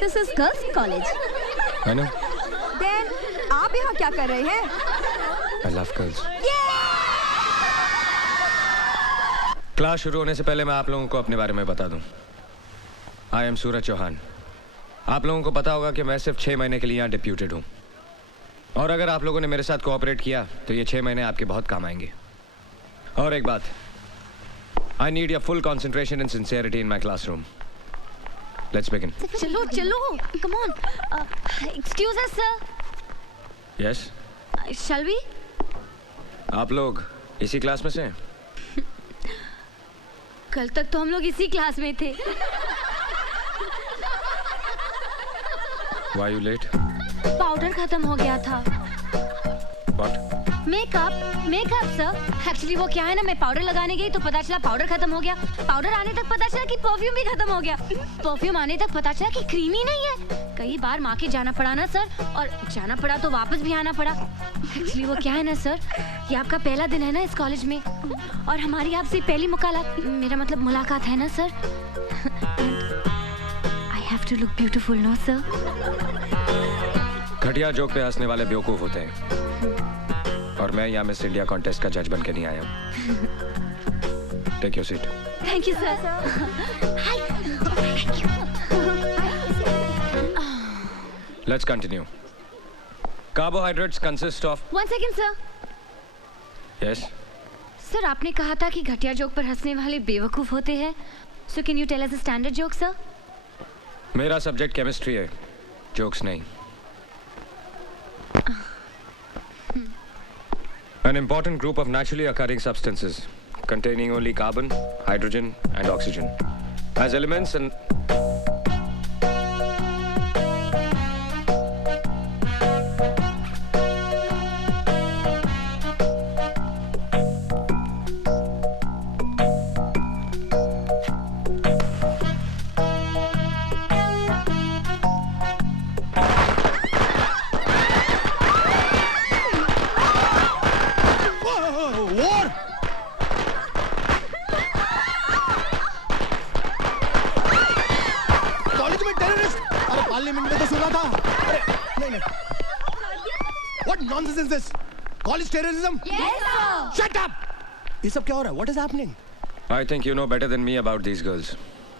This is girls' college. I know. Then आप यहाँ क्या कर रहे हैं? I love girls. क्लास शुरू होने से पहले मैं आप लोगों को अपने बारे में बता दूं। I am सूरज चौहान। आप लोगों को पता होगा कि मैं सिर्फ 6 महीने के लिए यहाँ डिप्यूटेड हूँ। और अगर आप लोगों ने मेरे साथ कोऑपरेट किया तो ये 6 महीने आपके बहुत काम आएंगे। और एक बात, I need your full concentration and sincerity in my classroom. Let's begin. चलो चलो, come on. Excuse us, sir. Yes. Shall we? आप लोग इसी क्लास में से हैं? कल तक तो हम लोग इसी क्लास में थे। Why you late? पाउडर खत्म हो गया था। What? Makeup sir. एक्चुअली वो क्या है ना, मैं पाउडर लगाने गई तो पता चला पाउडर खत्म हो गया। पाउडर आने तक पता चला कि परफ्यूम भी खत्म हो गया। परफ्यूम आने तक पता चला कि क्रीम ही नहीं है। कई बार माँ के जाना पड़ा ना सर, और जाना पड़ा तो वापस भी आना पड़ा। एक्चुअली वो क्या है ना सर, ये आपका पहला दिन है ना इस कॉलेज में, और हमारी आपसे पहली मुलाकात है ना sir. I have to look beautiful no sir. घटिया जोक पे हंसने वाले बेवकूफ होते हैं, और मैं यहाँ मिस इंडिया कॉन्टेस्ट का जज बन के नहीं आया हूँ। Take your seat. Thank you sir. Hi. Thank you. Let's continue. Carbohydrates consist of. One second sir. Yes. Sir आपने कहा था कि घटिया जोक पर हंसने वाले बेवकूफ होते हैं। So can you tell us a standard joke sir? मेरा सब्जेक्ट केमिस्ट्री है, जोक्स नहीं। An important group of naturally occurring substances containing only carbon, hydrogen and oxygen as elements and College terrorism? Yes sir. Shut up! ये सब क्या हो रहा है? What is happening? I think you know better than me about these girls.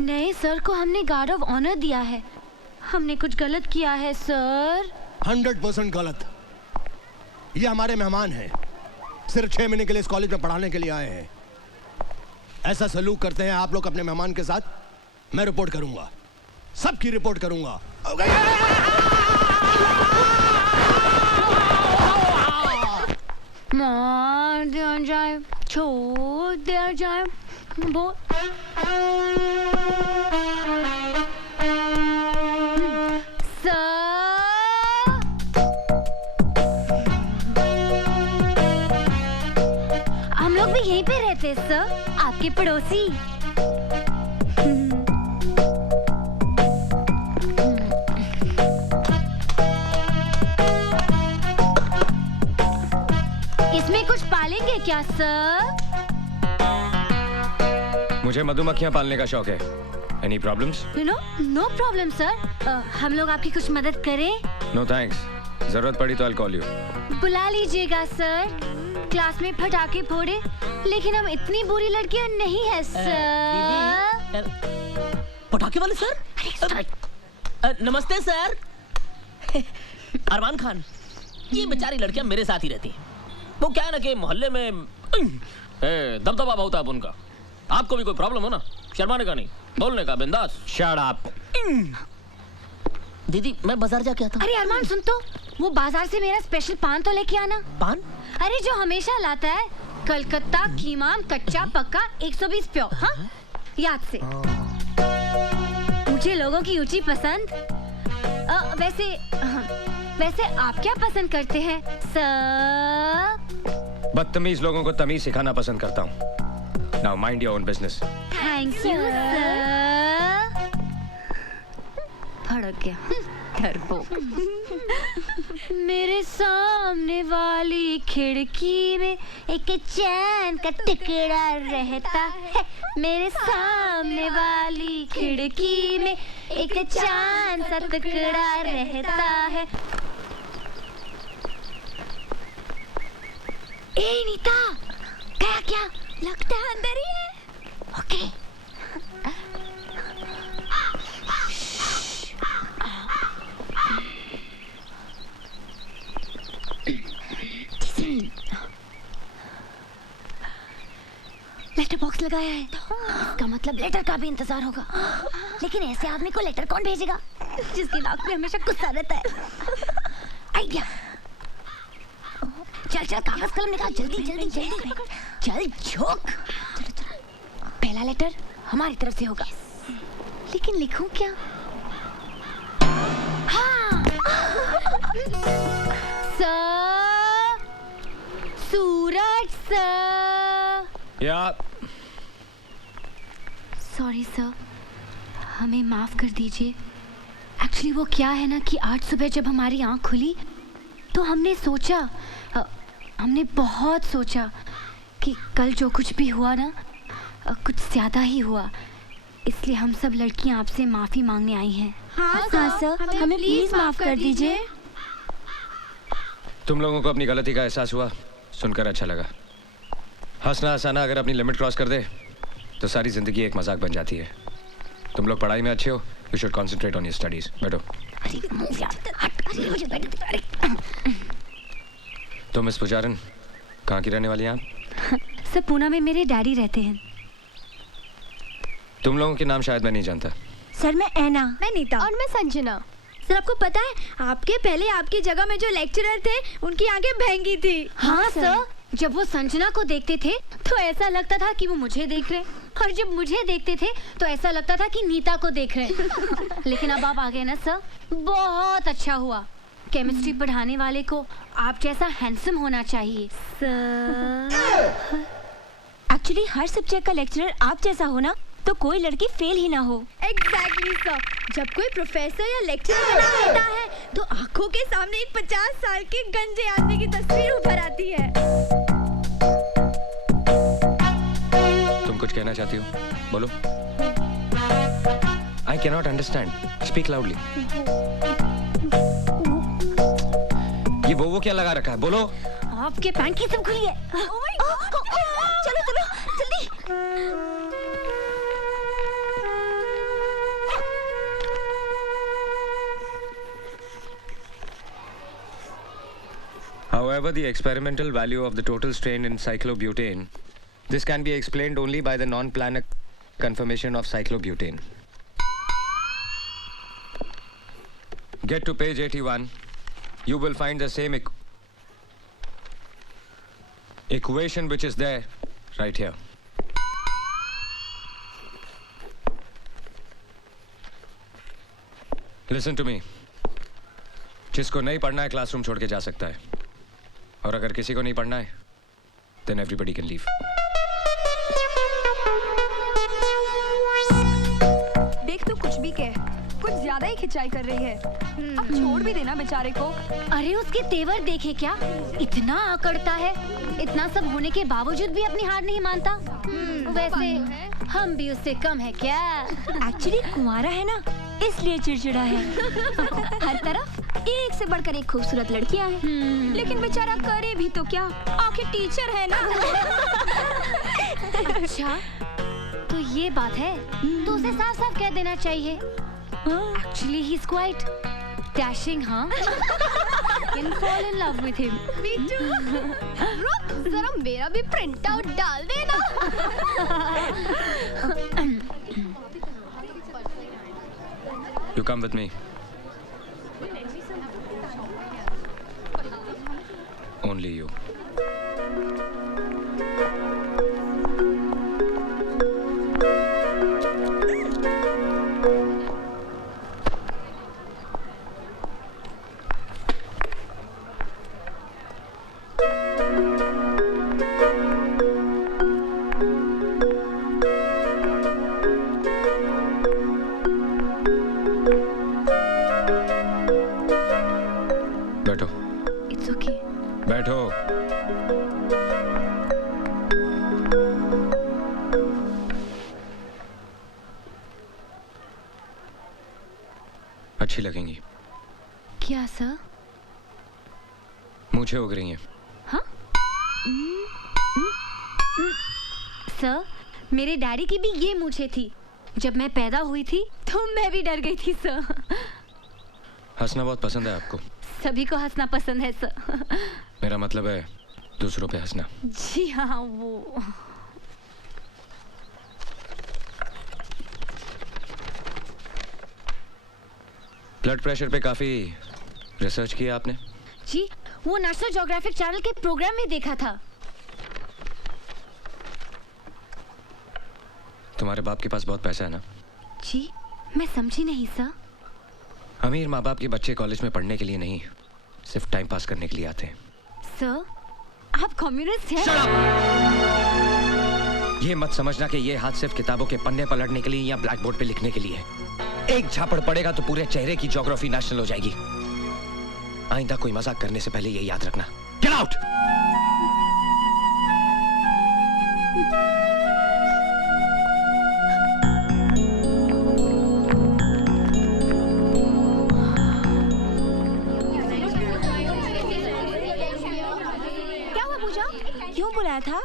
नहीं sir को हमने guard of honour दिया है। हमने कुछ गलत किया है सर। 100% गलत। ये हमारे मेहमान हैं, सिर्फ 6 महीने के लिए इस कॉलेज में पढ़ाने के लिए आए हैं। ऐसा सलूक करते हैं आप लोग अपने मेहमान के साथ? मैं रिपोर्ट करूंगा, सबकी रिपोर्ट करूंगा। मार दिया जाए, छोड़ दिया जाए, बोल। हम लोग भी यहीं पे रहते सर, आपके पड़ोसी। इसमें कुछ पालेंगे क्या सर? मुझे मधुमक्खियां पालने का शौक है। Any problems? No problem sir. हम लोग आपकी कुछ मदद करें? No thanks. जरूरत पड़ी तो I'll call you. बुला लीजिएगा सर। क्लास में पटाखे फोड़े, लेकिन हम इतनी बुरी लड़कियां नहीं है सर। पटाखे वाले सर? नमस्ते सर। अरमान खान, ये बेचारी लड़कियां मेरे साथ ही रहती हैं। वो क्या है ना कि मोहल्ले में दबदबा बहुत है उनका। आपको भी कोई प्रॉब्लम हो ना, शर्माने का नहीं, बोलने का, बिंदास। Shut up. दीदी मैं बाजार जाके आता हूँ। अरे अरमान सुन तो, वो बाजार से मेरा स्पेशल पान तो लेके आना। पान? अरे जो हमेशा लाता है, कलकत्ता कीमाम कच्चा पक्का 120 प्योर। हाँ याद से। मुझे लोगों की ऊंची पसंद। वैसे आप क्या पसंद करते हैं सर? बदतमीज लोगों को तमीज सिखाना पसंद करता हूँ। Now mind your own business. Thank you sir. भड़क गया। डरपोक। मेरे सामने वाली खिड़की में एक चैन का टुकड़ा रहता है। मेरे सामने वाली खिड़की में एक चांद सा टुकड़ा रहता है। ए नीता, गया क्या? लगता है अंदर ही है। ओके। लेटर बॉक्स लगाया है, इसका मतलब लेटर का भी इंतजार होगा। लेकिन ऐसे आदमी को लेटर कौन भेजेगा जिसकी नाक में हमेशा गुस्सा रहता है? आइडिया। चल चल कागज कलम निकाल, जल्दी जल्दी जल्दी चल झोंक। पहला लेटर हमारी तरफ से होगा, लेकिन लिखूं क्या? हाँ। सर, सूरज सर। या सॉरी सर, हमें माफ कर दीजिए। एक्चुअली वो क्या है ना कि आज सुबह जब हमारी आंख खुली तो हमने सोचा, हमने बहुत सोचा कि कल जो कुछ भी हुआ ना कुछ ज़्यादा ही हुआ। इसलिए हम सब लड़कियां आपसे माफ़ी मांगने आई हैं। हाँ सर, हमें प्लीज माफ कर दीजिए। तुम लोगों को अपनी गलती का एहसास हुआ, सुनकर अच्छा लगा। हंसना हंसाना अगर अपनी लिमिट क्रॉस कर दे तो सारी जिंदगी एक मजाक बन जाती है। तुम लोग पढ़ाई में अच्छे हो, you should concentrate on your studies. बैठो। तो मिस पुजारन, कहाँ की रहने वाली हैं आप? सर, पूना में मेरे डैडी रहते हैं। तुम लोगों के नाम शायद मैं नहीं जानता। सर मैं ऐना। मैं नीता। और मैं संजना। सर आपको पता है आपके पहले आपकी जगह में जो लेक्चरर थे उनकी आंखें भैंगी थी। हाँ सर, जब वो संजना को देखते थे तो ऐसा लगता था कि वो मुझे देख रहे, और जब मुझे देखते थे तो ऐसा लगता था कि नीता को देख रहे। लेकिन अब आप आ गए ना सर, बहुत अच्छा हुआ। केमिस्ट्री पढ़ाने वाले को आप जैसा हैंडसम होना चाहिए। सर एक्चुअली हर सब्जेक्ट का लेक्चरर आप जैसा हो ना तो कोई लड़की फेल ही ना हो। एग्जैक्टली सर, जब कोई प्रोफेसर या लेक्चरर बना होता है तो आंखों के सामने एक 50 साल के गंजे आदमी की तस्वीर उभर आती है। तुम कुछ कहना चाहती हो? बोलो। I can not understand, speak loudly. ये वो क्या लगा रखा है? बोलो। आपके पैंट की सब खुली है। चलो चलो जल्दी। However, the experimental value of the total strain in cyclobutane, this can be explained only by the non-planar conformation of cyclobutane. Get to page 81. You will find the same equation which is there right here. Listen to me. जिसको नहीं पढ़ना है classroom छोड़ के जा सकता है, और अगर किसी को नहीं पढ़ना है then everybody can leave. देख तू कुछ भी कह, कुछ ज्यादा ही खिंचाई कर रही है। अब छोड़ भी देना बेचारे को। अरे उसके तेवर देखे क्या, इतना अकड़ता है। इतना सब होने के बावजूद भी अपनी हार नहीं मानता। वैसे हम भी उससे कम है क्या? एक्चुअली कुंवारा है ना, इसलिए चिड़चिड़ा है। हर तरफ एक से बढ़कर एक खूबसूरत लड़कियां हैं, लेकिन बेचारा करे भी तो क्या, आखिर टीचर है ना। अच्छा, तो ये बात है, तो उसे साफ साफ कह देना चाहिए। Actually, he's quite dashing, huh? Can fall in love with him. Me too. रुक, जरा मेरा भी प्रिंट आउट डाल देना। You come with me. Only you. बैठो। अच्छी लगेंगी। क्या सर? मूंछें उग रही हैं। हाँ? सर, मेरे डैडी की भी ये मूंछें थी। जब मैं पैदा हुई थी तो मैं भी डर गई थी सर। हंसना बहुत पसंद है आपको। सभी को हंसना पसंद है सर। मेरा मतलब है दूसरों पे हंसना। जी हाँ, वो ब्लड प्रेशर पे काफी रिसर्च किया आपने? जी, वो नेशनल ज्योग्राफिक चैनल के प्रोग्राम में देखा था। तुम्हारे बाप के पास बहुत पैसा है ना? जी, मैं समझी नहीं सर। अमीर माँ बाप के बच्चे कॉलेज में पढ़ने के लिए नहीं, सिर्फ टाइम पास करने के लिए आते हैं। सर, आप कम्युनिस्ट हैं? ये मत समझना कि ये हाथ सिर्फ किताबों के पन्ने पलटने के लिए या ब्लैक बोर्ड पे लिखने के लिए है। एक झापड़ पड़ेगा तो पूरे चेहरे की ज्योग्राफी नेशनल हो जाएगी। आइंदा कोई मजाक करने से पहले ये याद रखना। Get out! क्या हुआ पूजा? क्यों बुलाया था?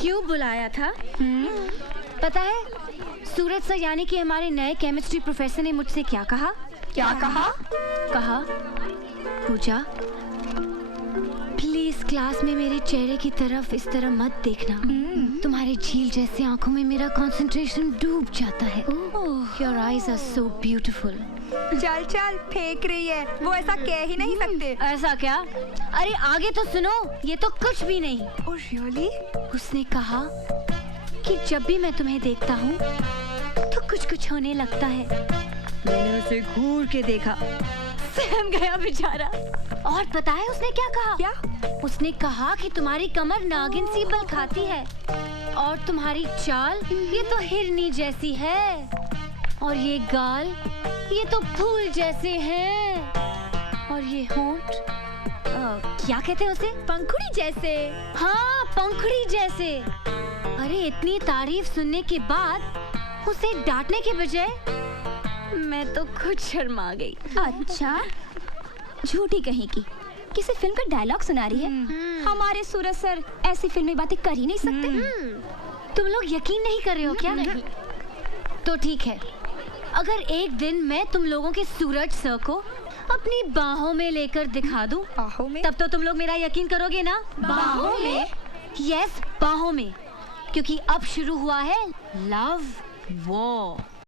क्यों बुलाया था? पता है, सूरज सर यानी कि हमारे नए केमिस्ट्री प्रोफेसर ने मुझसे क्या कहा? क्या कहा? कहा, पूजा प्लीज क्लास में मेरे चेहरे की तरफ इस तरह मत देखना। तुम्हारे झील जैसे आंखों में मेरा कंसंट्रेशन डूब जाता है। Your eyes are so beautiful. चल चल, फेंक रही है। वो ऐसा कह ही नहीं सकते। ऐसा क्या? अरे आगे तो सुनो, ये तो कुछ भी नहीं। Oh really? उसने कहा कि जब भी मैं तुम्हें देखता हूँ तो कुछ कुछ होने लगता है। मैंने उसे घूर के देखा, सहम गया बेचारा। और पता है उसने क्या कहा? क्या? उसने कहा कि तुम्हारी कमर नागिन सी बल खाती है और तुम्हारी चाल ये तो हिरनी जैसी है और ये गाल ये तो फूल जैसे हैं और ये होंठ क्या कहते हैं उसे? पंखुड़ी जैसे। हाँ, पंखुड़ी जैसे। अरे इतनी तारीफ सुनने के बाद उसे डांटने के बजाय मैं तो खुद शर्मा गई। अच्छा, झूठी कहीं की किसी फिल्म का डायलॉग सुना रही है। हमारे सूरज सर ऐसी फिल्मी बातें कर ही नहीं सकते। तुम लोग यकीन नहीं कर रहे हो क्या? नहीं। तो ठीक है, अगर एक दिन मैं तुम लोगों के सूरज सर को अपनी बाहों में लेकर दिखा दूं, बाहों में? तब तो तुम लोग मेरा यकीन करोगे ना? बाहों में? यस, बाहों में, क्योंकि अब शुरू हुआ है लव वॉर।